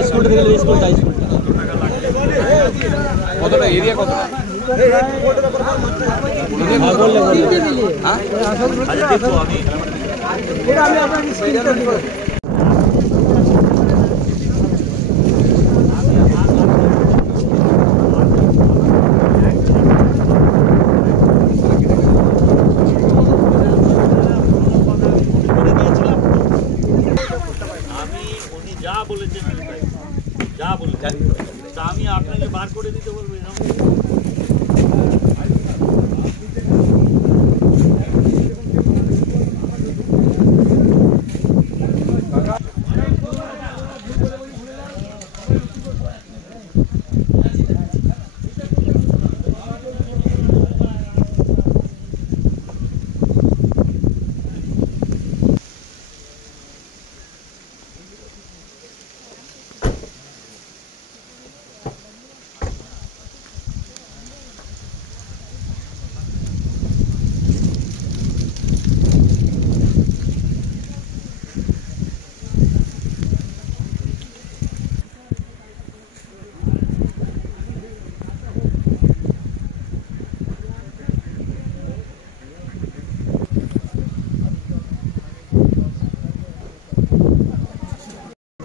স্কুলটা থেকে স্কুলটা কতটা এরিয়া কতটা যা বলেছেন যা বলেছেন তা আমি আপনাকে বার করে দিতে বলবো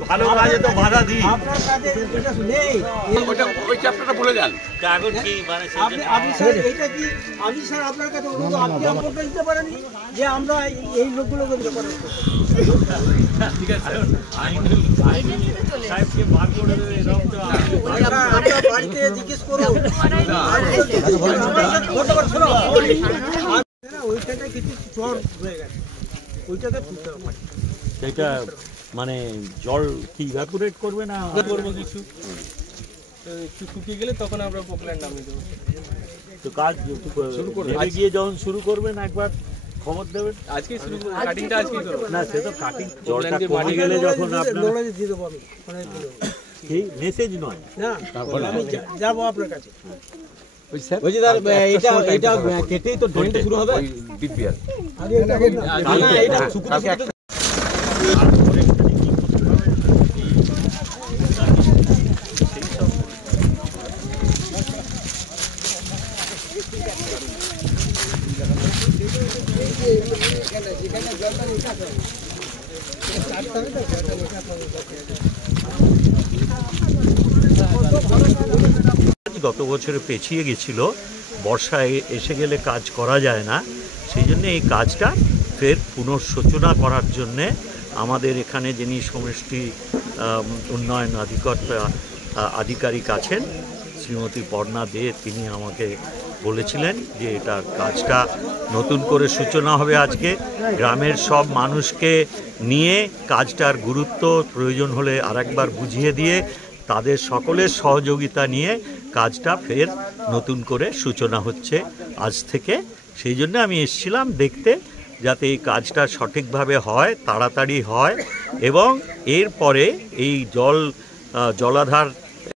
ভালো কাজে তো বাধা দিই আপনার কাছে এটা নেই ওই চ্যাপ্টারটা ভুলে যান কাগজ কি মানে আপনি স্যার এটা কি আমি স্যার আপনার কাছে অনুরোধ আপনি আমাকে দিতে পারেন যে আমরা এই লোকগুলোকে ব্যাপারে ঠিক আছে সাহেবকে বার করে দেবে এরকম তো আমরা বাড়িতে জিজ্ঞেস করব ওইটাটা কিছু চর হয়ে গেছে ওইটাকে তুলতে হবে সেটা মানে জল কি ইভাপোরেট করবে না করবো কিছু একটু শুকিয়ে গেলে তখন আমরা পোকল্যান্ড নামিয়ে দেবো তো কাজ শুরু করবে গিয়ে যখন শুরু করবেন একবার খবর দেবেন আজকে শুরু করব কাটিংটা আজকেই করব না সে তো কাটিং জলটা কমে গেলে যখন আপনারা দিয়ে দেবো আমি এই মেসেজ নয় না তারপর আমি যাব আপনার কাছে ওই যে স্যার এটা কেটেই তো ড্রেনটা শুরু হবে ওই ডিপিআর আরে এটা শুকিয়ে গত বছরে পেছিয়ে গেছিল বর্ষায় এসে গেলে কাজ করা যায় না সেই জন্য এই কাজটা ফের পুনঃসূচনা করার জন্যে আমাদের এখানে যিনি সমষ্টি উন্নয়ন আধিকারিক আছেন শ্রীমতী পর্ণা দে তিনি আমাকে বলেছিলেন যে এটার কাজটা নতুন করে সূচনা হবে আজকে গ্রামের সব মানুষকে নিয়ে কাজটার গুরুত্ব প্রয়োজন হলে আরেকবার বুঝিয়ে দিয়ে তাদের সকলের সহযোগিতা নিয়ে কাজটা ফের নতুন করে সূচনা হচ্ছে আজ থেকে সেই জন্য আমি এসেছিলাম দেখতে যাতে এই কাজটা সঠিকভাবে হয় তাড়াতাড়ি হয় এবং এরপরে এই জলাধার